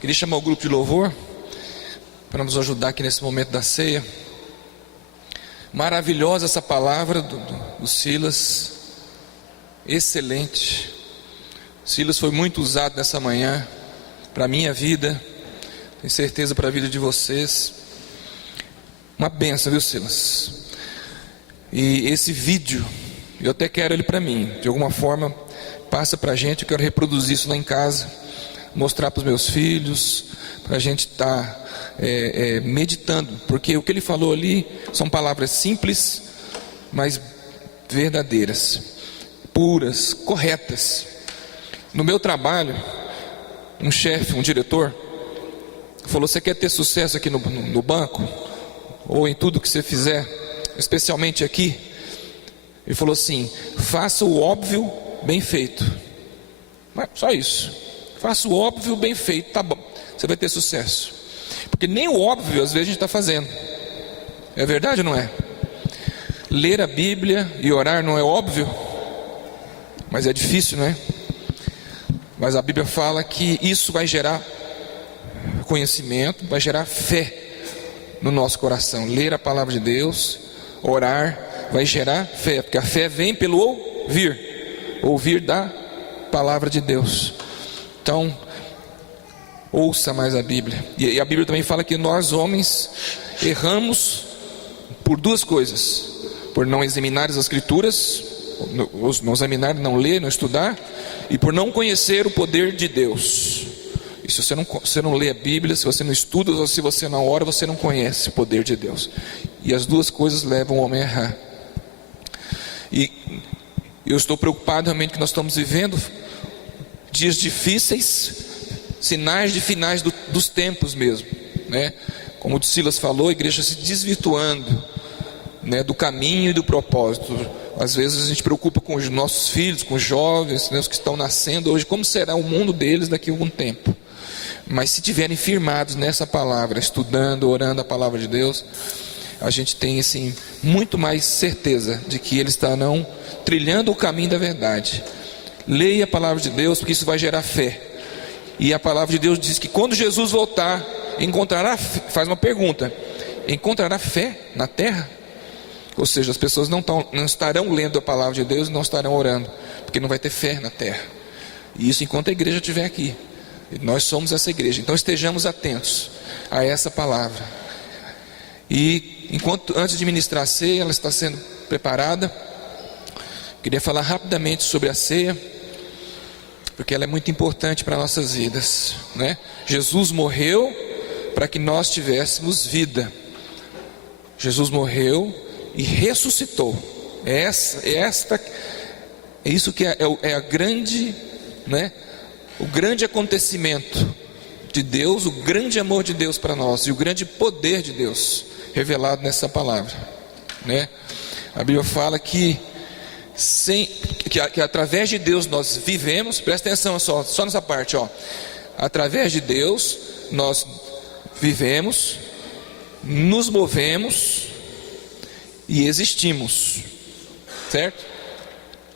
Queria chamar o grupo de louvor para nos ajudar aqui nesse momento da ceia. Maravilhosa essa palavra do Silas, excelente. Silas foi muito usado nessa manhã para a minha vida, tenho certeza para a vida de vocês. Uma bênção, viu, Silas? E esse vídeo, eu até quero ele para mim, de alguma forma, passa para a gente. Eu quero reproduzir isso lá em casa, mostrar para os meus filhos, para a gente estar meditando, porque o que ele falou ali são palavras simples, mas verdadeiras, puras, corretas. No meu trabalho, um chefe, um diretor, falou: você quer ter sucesso aqui no banco, ou em tudo que você fizer, especialmente aqui? Ele falou assim: faça o óbvio bem feito. Mas só isso, faça o óbvio bem feito, tá bom, você vai ter sucesso. Porque nem o óbvio às vezes a gente está fazendo. É verdade ou não é? Ler a Bíblia e orar não é óbvio, mas é difícil, não é? Mas a Bíblia fala que isso vai gerar conhecimento, vai gerar fé no nosso coração. Ler a palavra de Deus, orar, vai gerar fé, porque a fé vem pelo ouvir da palavra de Deus. Então, ouça mais a Bíblia. E a Bíblia também fala que nós homens erramos por duas coisas: por não examinar as Escrituras, não examinar, não ler, não estudar, e por não conhecer o poder de Deus. E se você não lê a Bíblia, se você não estuda, ou se você não ora, você não conhece o poder de Deus. E as duas coisas levam o homem a errar. E eu estou preocupado realmente que nós estamos vivendo dias difíceis, sinais de finais dos tempos mesmo, né? Como o Silas falou, a igreja se desvirtuando, né, do caminho e do propósito. Às vezes a gente preocupa com os nossos filhos, com os jovens, né, os que estão nascendo hoje, como será o mundo deles daqui a algum tempo. Mas se tiverem firmados nessa palavra, estudando, orando a palavra de Deus, a gente tem assim muito mais certeza de que eles estarão trilhando o caminho da verdade. Leia a palavra de Deus, porque isso vai gerar fé. E a palavra de Deus diz que quando Jesus voltar, faz uma pergunta: encontrará fé na terra? Ou seja, as pessoas não estarão lendo a palavra de Deus, não estarão orando, porque não vai ter fé na terra. E isso enquanto a igreja estiver aqui. E nós somos essa igreja, então estejamos atentos a essa palavra. E antes de ministrar a ceia, ela está sendo preparada. Queria falar rapidamente sobre a ceia, porque ela é muito importante para nossas vidas, né? Jesus morreu para que nós tivéssemos vida. Jesus morreu e ressuscitou. É isso que é a grande, né? O grande acontecimento de Deus, o grande amor de Deus para nós e o grande poder de Deus revelado nessa palavra, né? A Bíblia fala que através de Deus nós vivemos. Presta atenção só nessa parte, ó. Através de Deus nós vivemos, nos movemos e existimos, certo?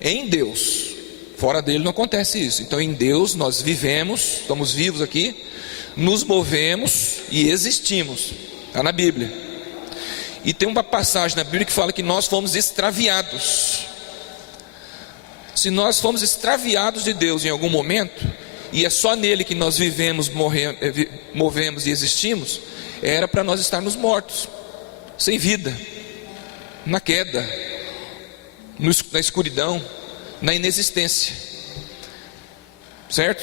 Em Deus, fora dele não acontece isso. Então em Deus nós vivemos, estamos vivos aqui, nos movemos e existimos. Está na Bíblia. E tem uma passagem na Bíblia que fala que nós fomos extraviados. Se nós fomos extraviados de Deus em algum momento, e é só nele que nós vivemos, movemos e existimos, era para nós estarmos mortos, sem vida, na queda, na escuridão, na inexistência, certo?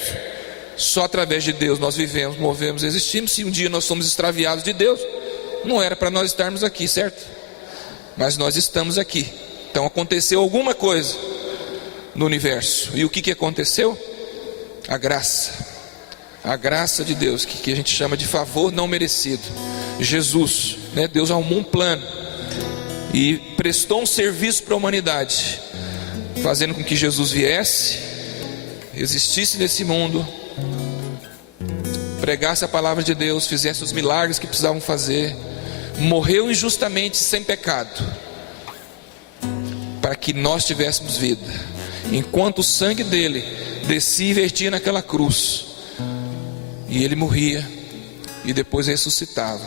Só através de Deus nós vivemos, movemos e existimos. Se um dia nós somos extraviados de Deus, não era para nós estarmos aqui, certo? Mas nós estamos aqui. Então aconteceu alguma coisa no universo. E o que aconteceu? A graça de Deus, que a gente chama de favor não merecido. Jesus, né? Deus arrumou um plano e prestou um serviço para a humanidade, fazendo com que Jesus viesse, existisse nesse mundo, pregasse a palavra de Deus, fizesse os milagres que precisavam fazer, morreu injustamente sem pecado, para que nós tivéssemos vida. Enquanto o sangue dele descia e vertia naquela cruz, e ele morria e depois ressuscitava.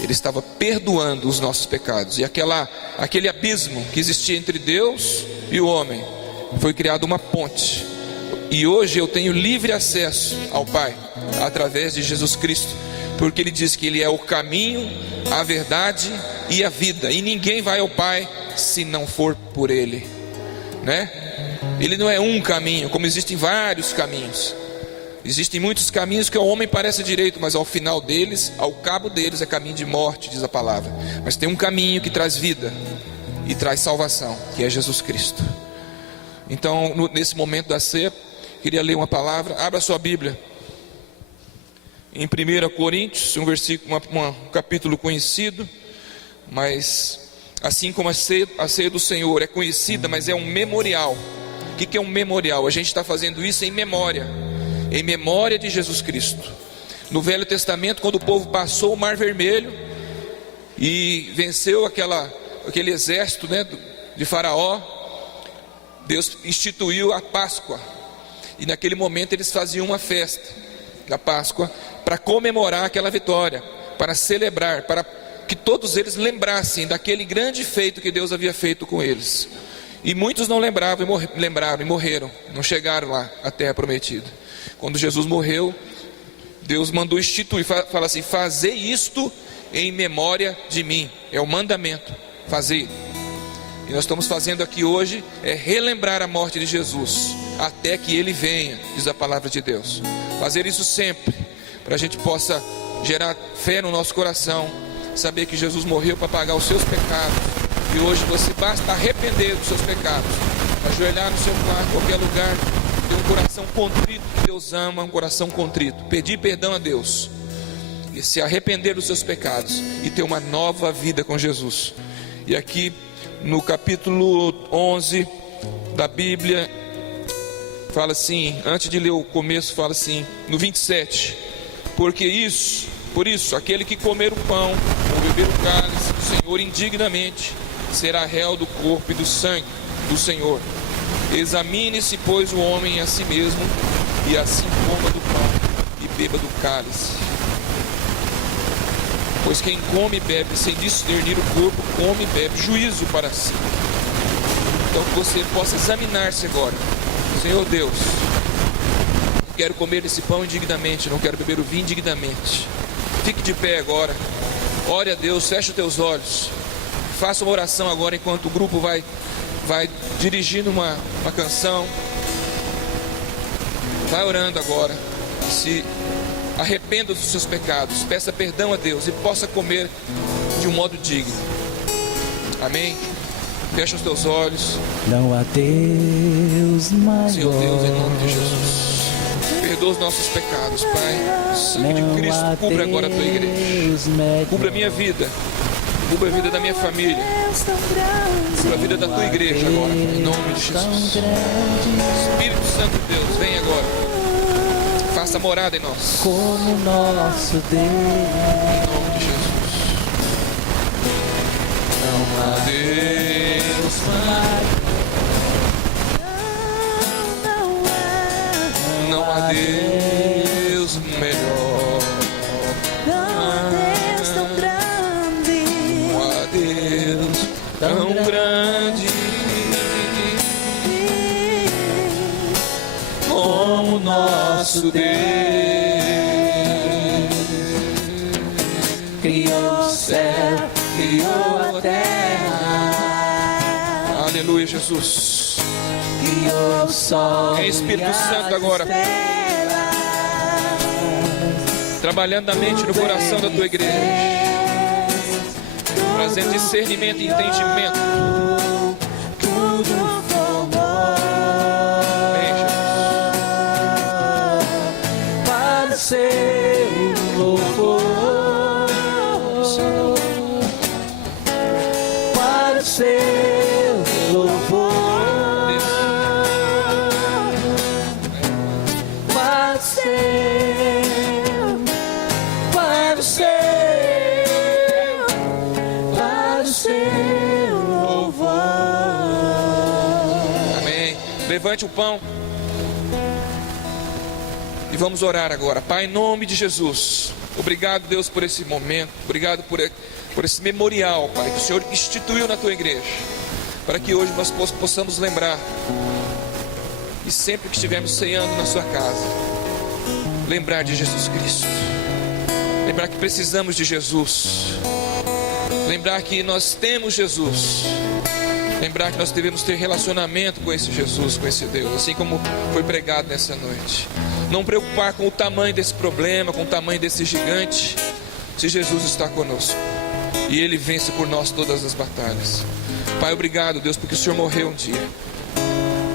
Ele estava perdoando os nossos pecados. E aquele abismo que existia entre Deus e o homem, foi criada uma ponte. E hoje eu tenho livre acesso ao Pai através de Jesus Cristo, porque Ele diz que Ele é o caminho, a verdade e a vida, e ninguém vai ao Pai se não for por Ele, né? Ele não é um caminho, como existem vários caminhos. Existem muitos caminhos que ao homem parece direito, mas ao final deles, ao cabo deles, é caminho de morte, diz a palavra. Mas tem um caminho que traz vida e traz salvação, que é Jesus Cristo. Então, nesse momento da ceia, queria ler uma palavra. Abra sua Bíblia em 1 Coríntios, um versículo, um capítulo conhecido, mas assim como a ceia do Senhor é conhecida, mas é um memorial. O que é um memorial? A gente está fazendo isso em memória de Jesus Cristo. No Velho Testamento, quando o povo passou o Mar Vermelho e venceu aquele exército, né, de Faraó, Deus instituiu a Páscoa, e naquele momento eles faziam uma festa da Páscoa para comemorar aquela vitória, para celebrar, para que todos eles lembrassem daquele grande feito que Deus havia feito com eles. E muitos não lembravam e morreram, não chegaram lá à terra prometida. Quando Jesus morreu, Deus mandou instituir, fala assim: fazei isto em memória de mim. É o mandamento, fazer. E nós estamos fazendo aqui hoje é relembrar a morte de Jesus até que Ele venha, diz a palavra de Deus. Fazer isso sempre, para a gente possa gerar fé no nosso coração, saber que Jesus morreu para pagar os seus pecados. E hoje você basta arrepender dos seus pecados, ajoelhar no seu quarto, qualquer lugar, ter um coração contrito, que Deus ama, um coração contrito, pedir perdão a Deus e se arrepender dos seus pecados e ter uma nova vida com Jesus. E aqui no capítulo 11 da Bíblia fala assim, antes de ler o começo, fala assim, no 27: por isso, aquele que comer o pão ou beber o cálice do Senhor indignamente será réu do corpo e do sangue do Senhor. Examine-se, pois, o homem a si mesmo, e assim coma do pão e beba do cálice. Pois quem come e bebe sem discernir o corpo, come e bebe juízo para si. Então que você possa examinar-se agora. Senhor Deus, não quero comer esse pão indignamente, não quero beber o vinho indignamente. Fique de pé agora, ore a Deus, feche os teus olhos, faça uma oração agora enquanto o grupo vai dirigindo uma canção. Vai orando agora, se arrependa dos seus pecados, peça perdão a Deus e possa comer de um modo digno. Amém? Fecha os teus olhos. Não há Deus maior. Senhor Deus, em nome de Jesus, perdoa os nossos pecados, Pai. O sangue de Cristo cubra agora a tua igreja, cubra a minha vida, cubra a vida da minha família, cubra a vida da tua igreja agora, em nome de Jesus. Espírito Santo de Deus, vem agora, faça morada em nós, como nosso Deus. em nome de Jesus. Não há Deus maior, não há Deus melhor, Não há Deus tão grande, não há Deus tão grande como nosso Deus. Criou o céu, criou a terra, Aleluia, Jesus. criou o sol. É Espírito e as Santo agora, estrelas. trabalhando na mente e no coração da tua igreja, trazendo discernimento e entendimento. Tudo formou Amém, Jesus. para o seu louvor, para o seu louvor, para o seu, para o seu, para o seu louvor. Amém. Levante o pão. E vamos orar agora. Pai, em nome de Jesus, obrigado, Deus, por esse momento. Obrigado por esse memorial, Pai, que o Senhor instituiu na tua igreja, para que hoje nós possamos lembrar, e sempre que estivermos ceando na sua casa, lembrar de Jesus Cristo, lembrar que precisamos de Jesus, lembrar que nós temos Jesus, lembrar que nós devemos ter relacionamento com esse Jesus, com esse Deus, assim como foi pregado nessa noite. Não preocupar com o tamanho desse problema, com o tamanho desse gigante, se Jesus está conosco e Ele vence por nós todas as batalhas. Pai, obrigado, Deus, porque o Senhor morreu um dia,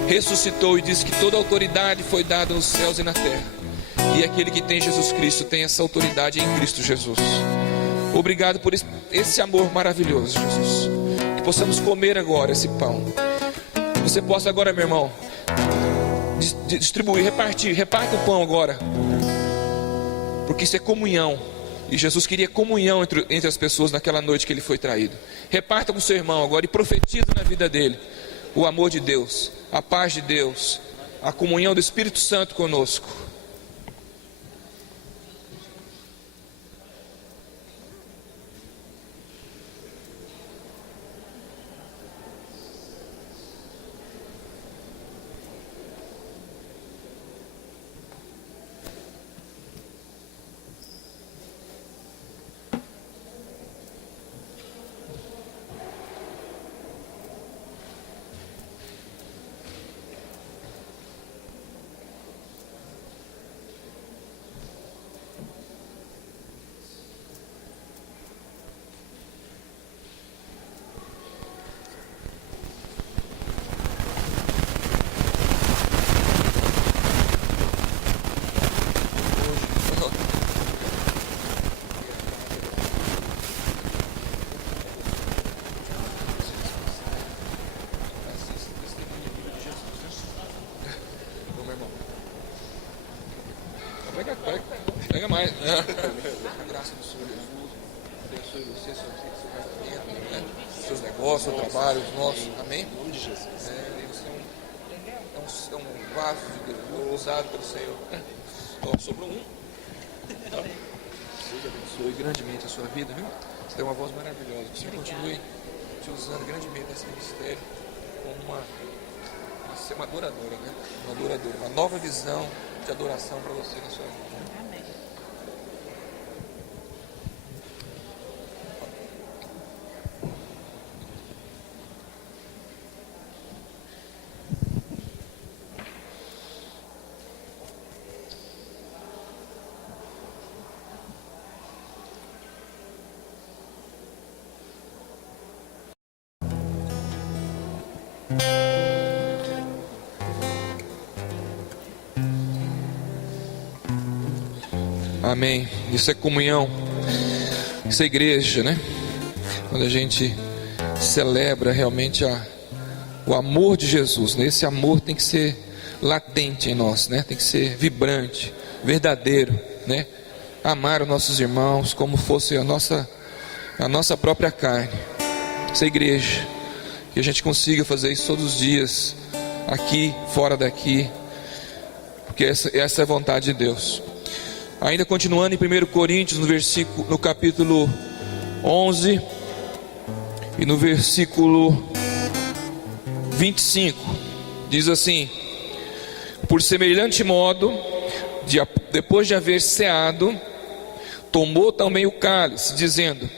ressuscitou e disse que toda autoridade foi dada nos céus e na terra, e aquele que tem Jesus Cristo tem essa autoridade em Cristo Jesus. Obrigado por esse amor maravilhoso, Jesus. Que possamos comer agora esse pão. Você possa agora, meu irmão, distribuir, reparta o pão agora, porque isso é comunhão, e Jesus queria comunhão entre as pessoas naquela noite que ele foi traído. Reparta com seu irmão agora e profetiza na vida dele o amor de Deus, a paz de Deus, a comunhão do Espírito Santo conosco. Pega mais. A graça do Senhor Jesus abençoe você, seu casamento, né? Seus negócios, seu trabalho, os nossos. Amém? Em nome de Jesus. Você é um vaso de Deus usado pelo Senhor. Ó, sobrou um. Deus abençoe grandemente a sua vida, viu? Você tem uma voz maravilhosa. Que o Senhor continue te usando grandemente nesse ministério como uma adoradora, né? Uma adoradora, uma nova visão de adoração para você na sua vida. Amém. Isso é comunhão. Isso é igreja, né? Quando a gente celebra realmente o amor de Jesus, né? Esse amor tem que ser latente em nós, né? Tem que ser vibrante, verdadeiro, né? Amar os nossos irmãos como fosse a nossa própria carne. Isso é igreja. Que a gente consiga fazer isso todos os dias, aqui, fora daqui, porque essa é a vontade de Deus. Ainda continuando em 1 Coríntios, no capítulo 11 e no versículo 25, diz assim: por semelhante modo, depois de haver ceado, tomou também o cálice, dizendo: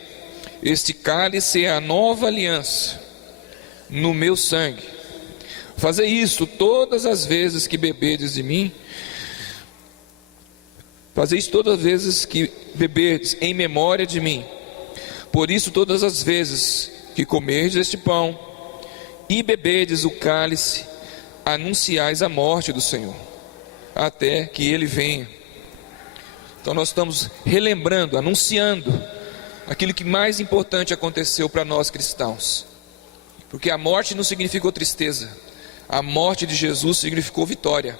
este cálice é a nova aliança no meu sangue. Fazei isto todas as vezes que beberdes de mim. Fazei isso todas as vezes que beberdes em memória de mim. Por isso, todas as vezes que comerdes este pão e beberdes o cálice, anunciais a morte do Senhor, até que Ele venha. Então nós estamos relembrando, anunciando aquilo que mais importante aconteceu para nós cristãos. Porque a morte não significou tristeza, a morte de Jesus significou vitória.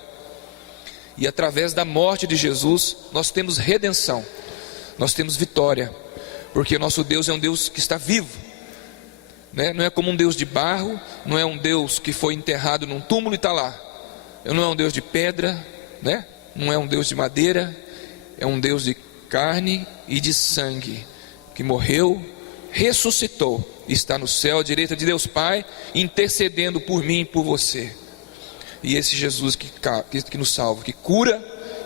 E através da morte de Jesus, nós temos redenção, nós temos vitória, porque nosso Deus é um Deus que está vivo, né? Não é como um Deus de barro, não é um Deus que foi enterrado num túmulo e está lá, não é um Deus de pedra, né? não é um Deus de madeira, é um Deus de carne e de sangue, que morreu, ressuscitou, está no céu à direita de Deus Pai, intercedendo por mim e por você. E esse Jesus que nos salva, que cura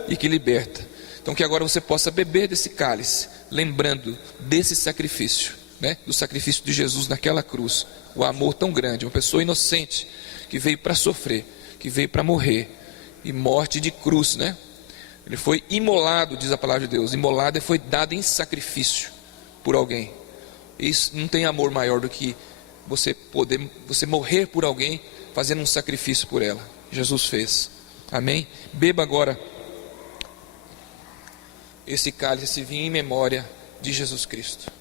e que liberta. Então que agora você possa beber desse cálice, lembrando desse sacrifício, né? Do sacrifício de Jesus naquela cruz, o amor tão grande, uma pessoa inocente, que veio para sofrer, que veio para morrer, e morte de cruz, né? Ele foi imolado, diz a palavra de Deus, imolado e foi dado em sacrifício por alguém. Isso não tem amor maior do que você morrer por alguém, fazendo um sacrifício por ela. Jesus fez, amém? Beba agora esse cálice, esse vinho em memória de Jesus Cristo.